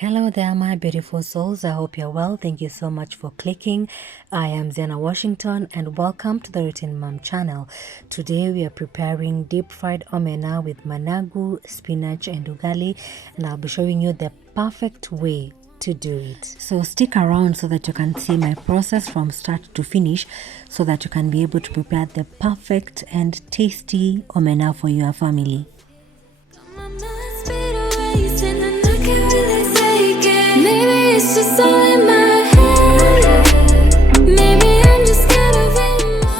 Hello there, my beautiful souls. I hope you're well. Thank you so much for clicking. I am Zena Washington and welcome to the Written Mom channel. Today we are preparing deep fried omena with managu, spinach and ugali, and I'll be showing you the perfect way to do it. So stick around so that you can see my process from start to finish so that you can be able to prepare the perfect and tasty omena for your family.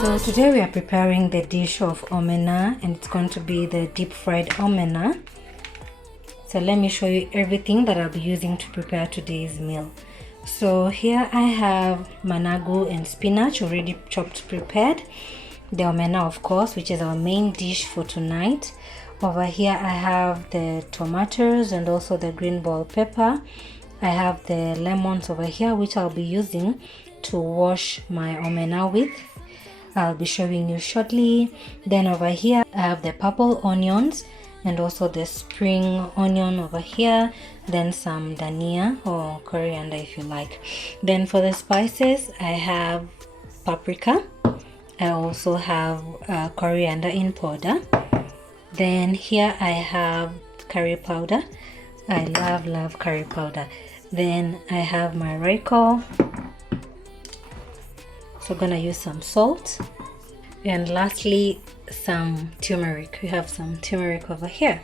So today we are preparing the dish of omena, and it's going to be the deep fried omena. So let me show you everything that I'll be using to prepare today's meal. So here I have managu and spinach already chopped, prepared. The omena, of course, which is our main dish for tonight. Over here I have the tomatoes and also the green bell pepper. I have the lemons over here, which I'll be using to wash my omena with. I'll be showing you shortly. Then over here I have the purple onions and also the spring onion over here, then some dhania or coriander if you like. Then for the spices I have paprika. I also have coriander in powder. Then here I have curry powder. I love curry powder. Then I have my Royco. So gonna use some salt. And lastly, some turmeric. We have some turmeric over here.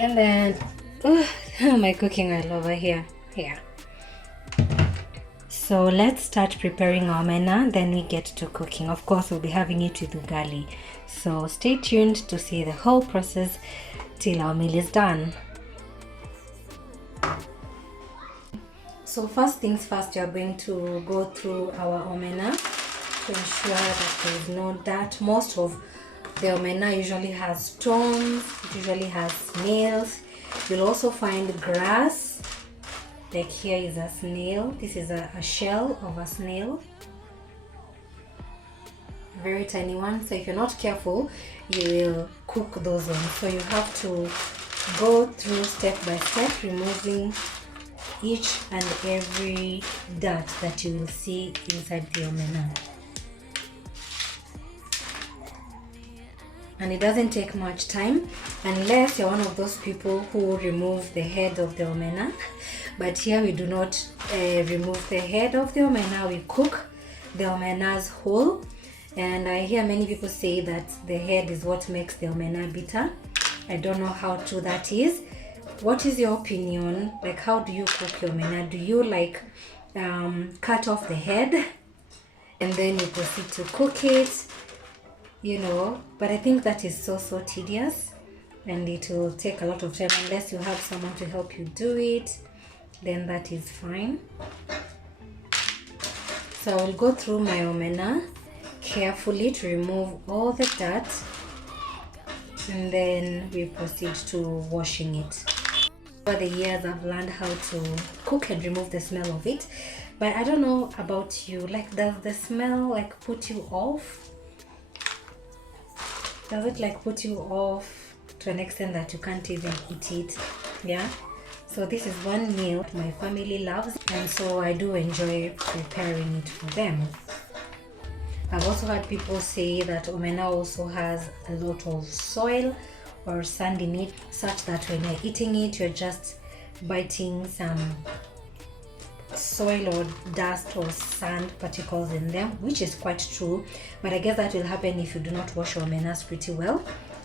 And then my cooking oil over here. So let's start preparing our omena, then we get to cooking. Of course, we'll be having it with ugali. So stay tuned to see the whole process till our meal is done. So first things first, you're going to go through our omena to ensure that there is no dirt. Most of the omena usually has stones, it usually has snails. You'll also find grass. Like here is a snail. This is a shell of a snail. Very tiny one. So if you're not careful, you will cook those ones. So you have to go through step by step, removing each and every dirt that you will see inside the omena. And it doesn't take much time unless you're one of those people who remove the head of the omena. But here we do not remove the head of the omena. We cook the omenas whole. And I hear many people say that the head is what makes the omena bitter. I don't know how true that is. What is your opinion? Like, how do you cook your omena? Do you like cut off the head and then you proceed to cook it? You know, but I think that is so tedious and it will take a lot of time. Unless you have someone to help you do it, then that is fine. So I will go through my omena carefully to remove all the dirt, and then we proceed to washing it. Over the years I've learned how to cook and remove the smell of it, but I don't know about you. Like, does the smell like put you off? Does it like put you off to an extent that you can't even eat it? Yeah. So this is one meal my family loves, and so I do enjoy preparing it for them. I've also heard people say that omena also has a lot of soil or sand in it, such that when you're eating it, you're just biting some soil or dust or sand particles in them, which is quite true. But I guess that will happen if you do not wash your omenas pretty well.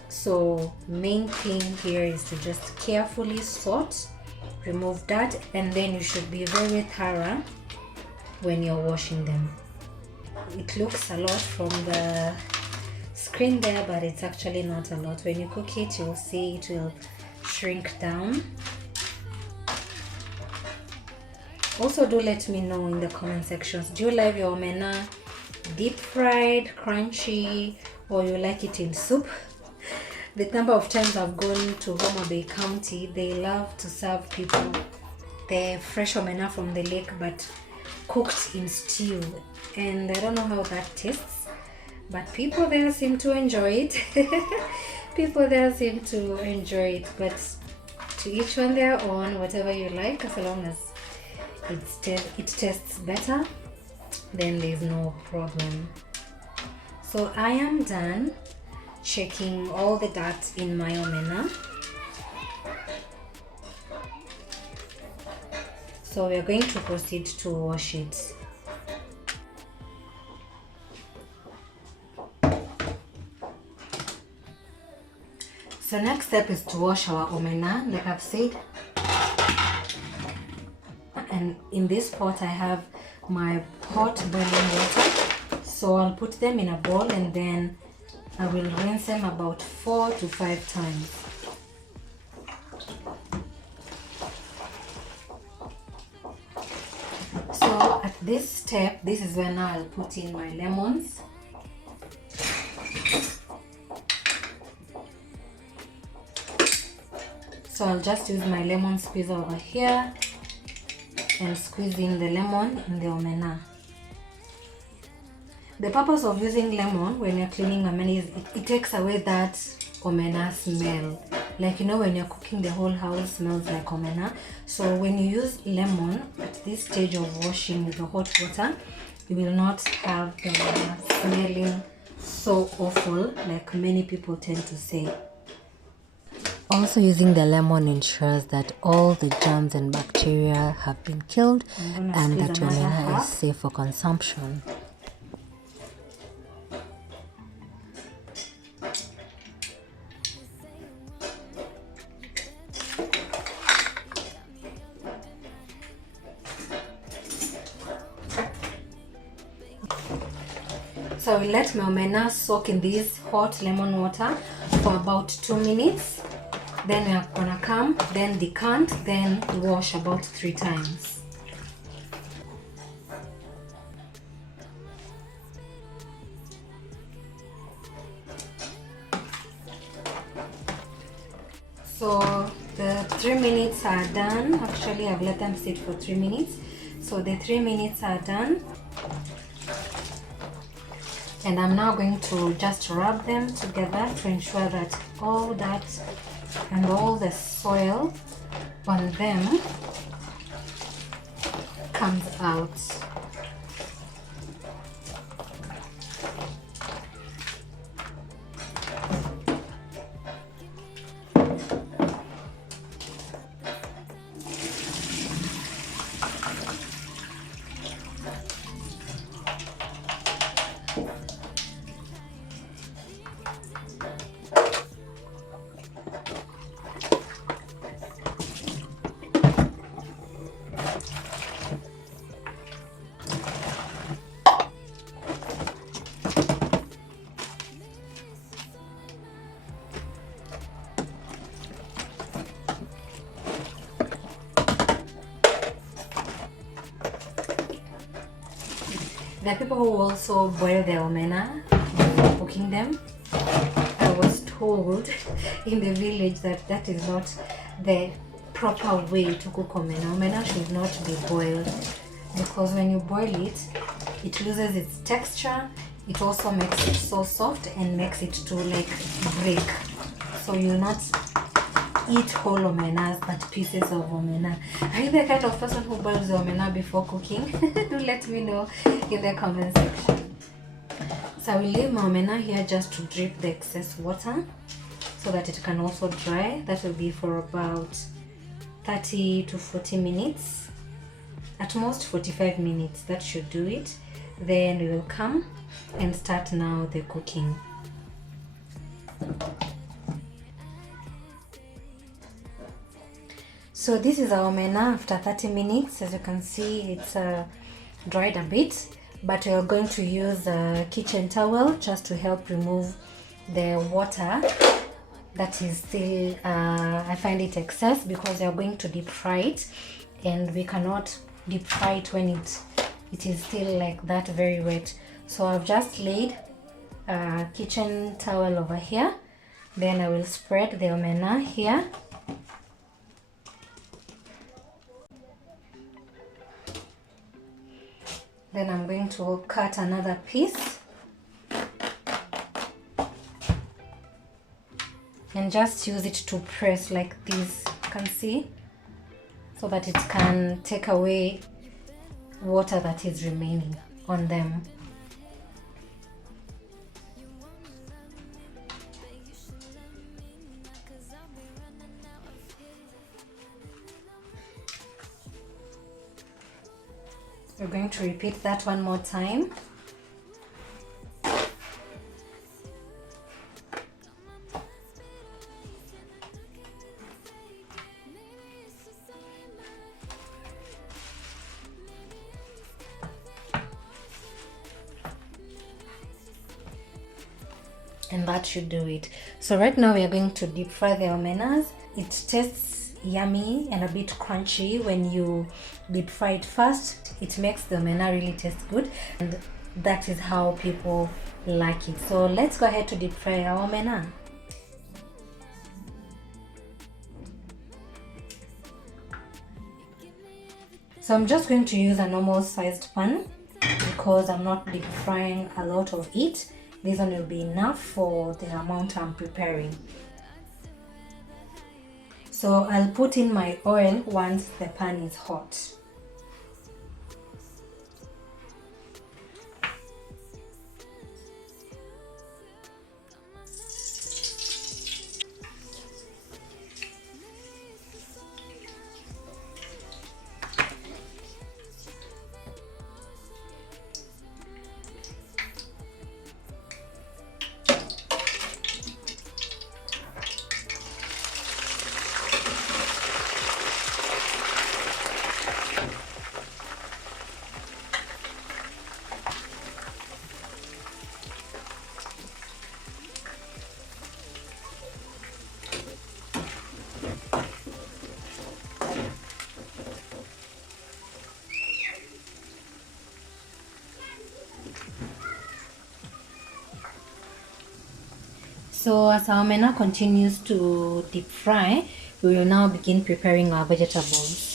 So main thing here is to just carefully sort, remove that, and then you should be very thorough when you're washing them. It looks a lot from the screen there, but it's actually not a lot. When you cook it, you'll see it will shrink down. Also, do let me know in the comment sections, do you like your omena deep fried, crunchy, or you like it in soup? The number of times I've gone to Homa Bay County, they love to serve people the fresh omena from the lake but cooked in stew, and I don't know how that tastes, but people there seem to enjoy it. People there seem to enjoy it, but to each on their own, whatever you like, as long as it tastes better, then there's no problem. So I am done checking all the dirt in my omena. So we are going to proceed to wash it. So next step is to wash our omena, like I've said. And in this pot I have my hot boiling water. So I'll put them in a bowl and then I will rinse them about 4 to 5 times. So at this step, this is when I'll put in my lemons. So I'll just use my lemon squeeze over here and squeeze in the lemon in the omena. The purpose of using lemon when you're cleaning omena is it takes away that omena smell. Like, you know, when you're cooking, the whole house smells like omena. So when you use lemon at this stage of washing with the hot water, you will not have the smelling so awful like many people tend to say. Also, using the lemon ensures that all the germs and bacteria have been killed and that your omena is safe for consumption. So I will let my omena soak in this hot lemon water for about 2 minutes. Then we are gonna come, then decant, then wash about 3 times. So the 3 minutes are done. Actually, I've let them sit for 3 minutes. So the 3 minutes are done. And I'm now going to just rub them together to ensure that all that and all the soil on them comes out. There are people who also boil their omena before cooking them. I was told in the village that that is not the proper way to cook omena. Omena should not be boiled because when you boil it, it loses its texture. It also makes it so soft and makes it to like break. So you not eat whole omenas but pieces of omena. Are you the kind of person who boils the omena before cooking? Do let me know in the comment section. So I will leave my omena here just to drip the excess water so that it can also dry. That will be for about 30 to 40 minutes. At most 45 minutes, that should do it. Then we will come and start now the cooking. So this is our omena after 30 minutes. As you can see, it's dried a bit, but we are going to use a kitchen towel just to help remove the water that is still, I find it excess because we are going to deep fry it and we cannot deep fry it when it is still like that very wet. So I've just laid a kitchen towel over here. Then I will spread the omena here. Then I'm going to cut another piece and just use it to press like this can see, so that it can take away water that is remaining on them. We're going to repeat that one more time. And that should do it. So right now we are going to deep fry the omenas. It tastes yummy and a bit crunchy when you deep fry it first. It makes the omena really taste good, and that is how people like it. So let's go ahead to deep fry our omena. So I'm just going to use a normal sized pan because I'm not deep frying a lot of it. This one will be enough for the amount I'm preparing. So I'll put in my oil once the pan is hot. So as our omena continues to deep fry, we will now begin preparing our vegetables.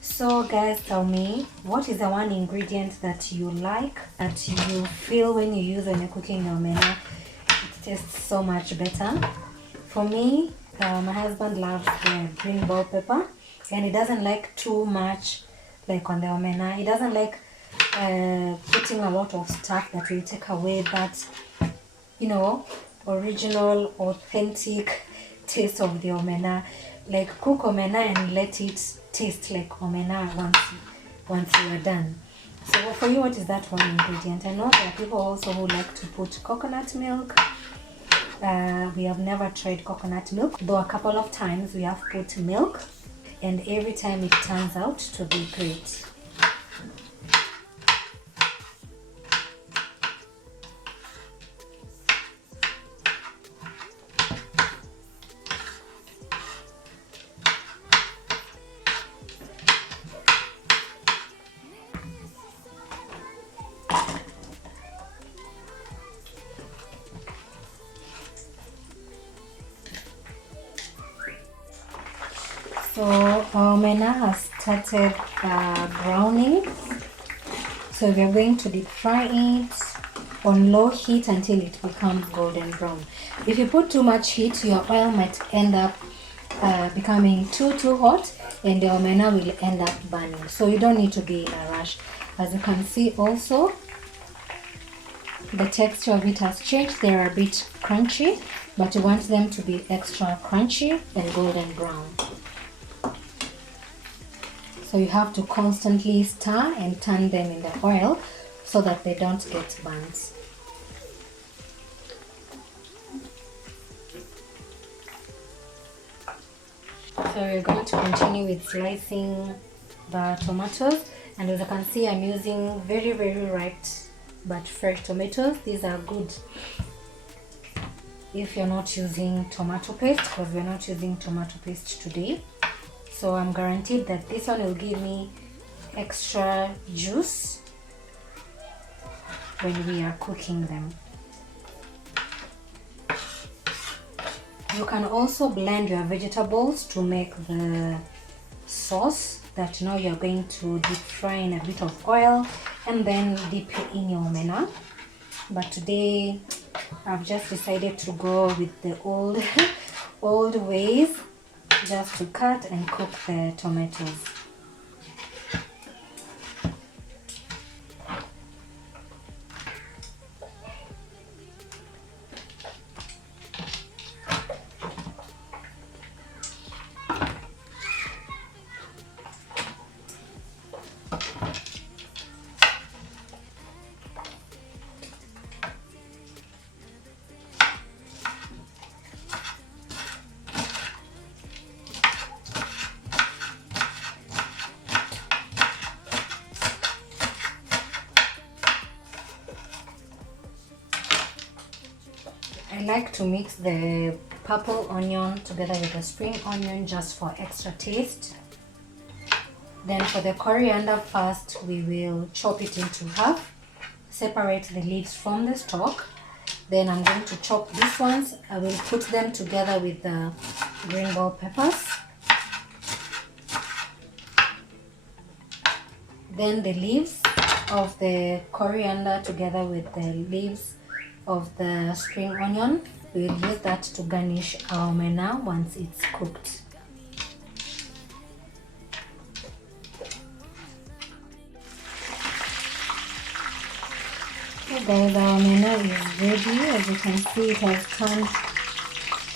So guys, tell me, what is the one ingredient that you like, that you feel when you use when you're cooking your omena, it tastes so much better? For me, my husband loves the green bell pepper, and he doesn't like too much like on the omena. He doesn't like putting a lot of stuff that will take away that, you know, original, authentic taste of the omena. Like, cook omena and let it taste like omena once you are done. So for you, what is that one ingredient? I know there are people also who like to put coconut milk. We have never tried coconut milk, though a couple of times we have put milk, and every time it turns out to be great. So our omena has started browning. So we are going to deep fry it on low heat until it becomes golden brown. If you put too much heat, your oil might end up becoming too hot, and the omena will end up burning. So you don't need to be in a rush. As you can see also, the texture of it has changed. They're a bit crunchy, but you want them to be extra crunchy and golden brown. So you have to constantly stir and turn them in the oil so that they don't get burnt. So we're going to continue with slicing the tomatoes, and as you can see, I'm using very ripe but fresh tomatoes. These are good if you're not using tomato paste, because we're not using tomato paste today. So I'm guaranteed that this one will give me extra juice when we are cooking them. You can also blend your vegetables to make the sauce that now you're going to deep fry in a bit of oil and then dip in your omena. But today I've just decided to go with the old ways, just to cut and cook the tomatoes. I like to mix the purple onion together with the spring onion just for extra taste. Then for the coriander, first we will chop it into half, separate the leaves from the stalk. Then I'm going to chop these ones. I will put them together with the green bell peppers. Then the leaves of the coriander together with the leaves of the spring onion. We will use that to garnish our omena once it's cooked. Okay guys, our omena is ready. As you can see, it has turned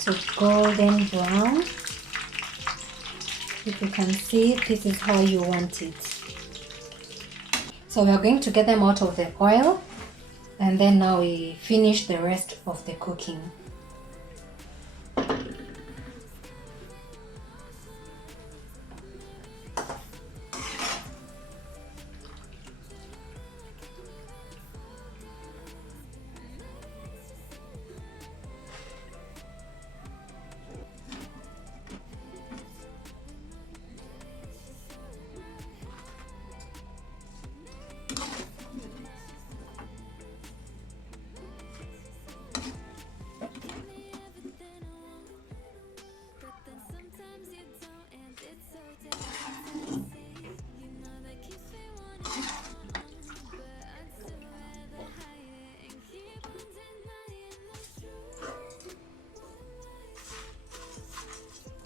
to golden brown. If you can see, this is how you want it. So we are going to get them out of the oil, and then now we finish the rest of the cooking.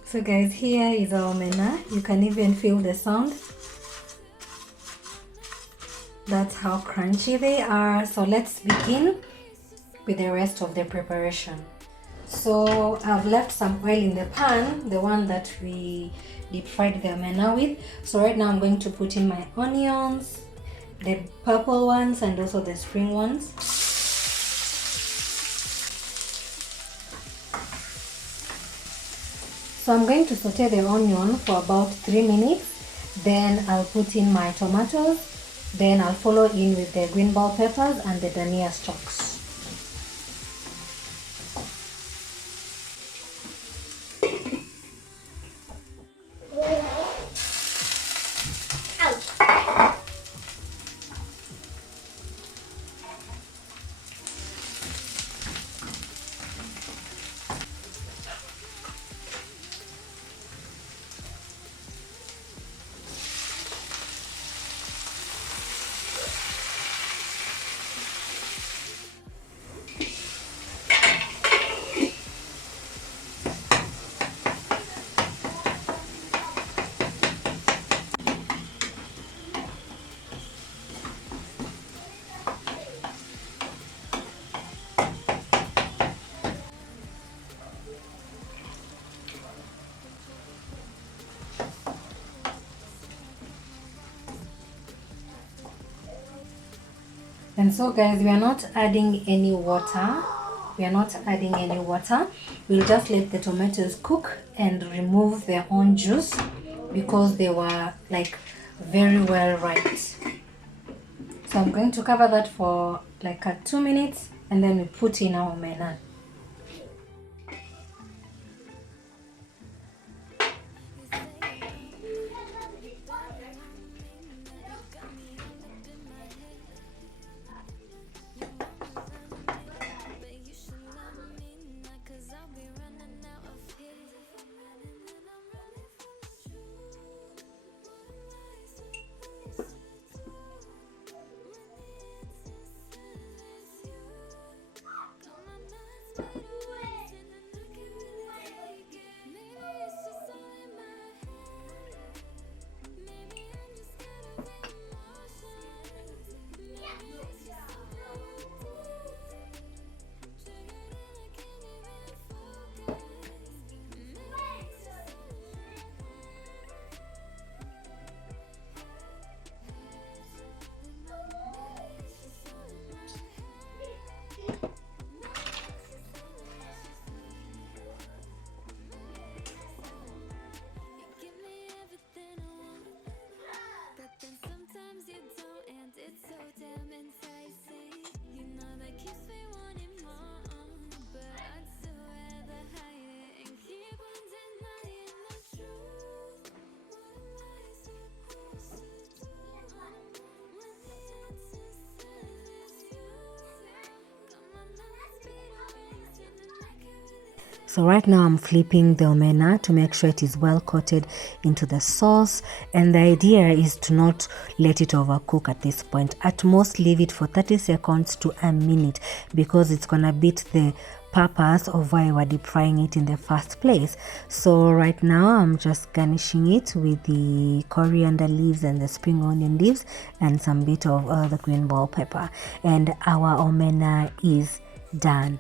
So guys, here is our omena. You can even feel the sound. That's how crunchy they are. So let's begin with the rest of the preparation. So I've left some oil in the pan, the one that we deep fried the omena with. So right now I'm going to put in my onions, the purple ones and also the spring ones. So I'm going to saute the onion for about 3 minutes. Then I'll put in my tomatoes. Then I'll follow in with the green bell peppers and the dhania stalks. And so guys, we are not adding any water. We'll just let the tomatoes cook and remove their own juice because they were like very well ripe. So I'm going to cover that for like 2 minutes and then we put in our omena. So right now I'm flipping the omena to make sure it is well coated into the sauce, and the idea is to not let it overcook at this point. At most leave it for 30 seconds to a minute, because it's gonna beat the purpose of why we're deep frying it in the first place. So right now I'm just garnishing it with the coriander leaves and the spring onion leaves and some bit of the green bell pepper, and our omena is done.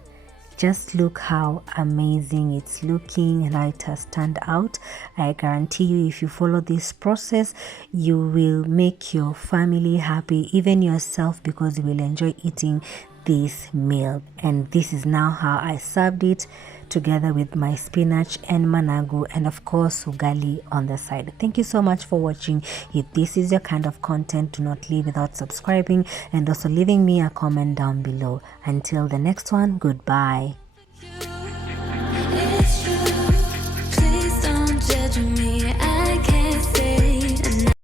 Just look how amazing it's looking and how it has turned out. I guarantee you, if you follow this process, you will make your family happy, even yourself, because you will enjoy eating this meal. And this is now how I served it, together with my spinach and managu, and of course ugali on the side. Thank you so much for watching. If this is your kind of content, do not leave without subscribing and also leaving me a comment down below. Until the next one, goodbye. It's true.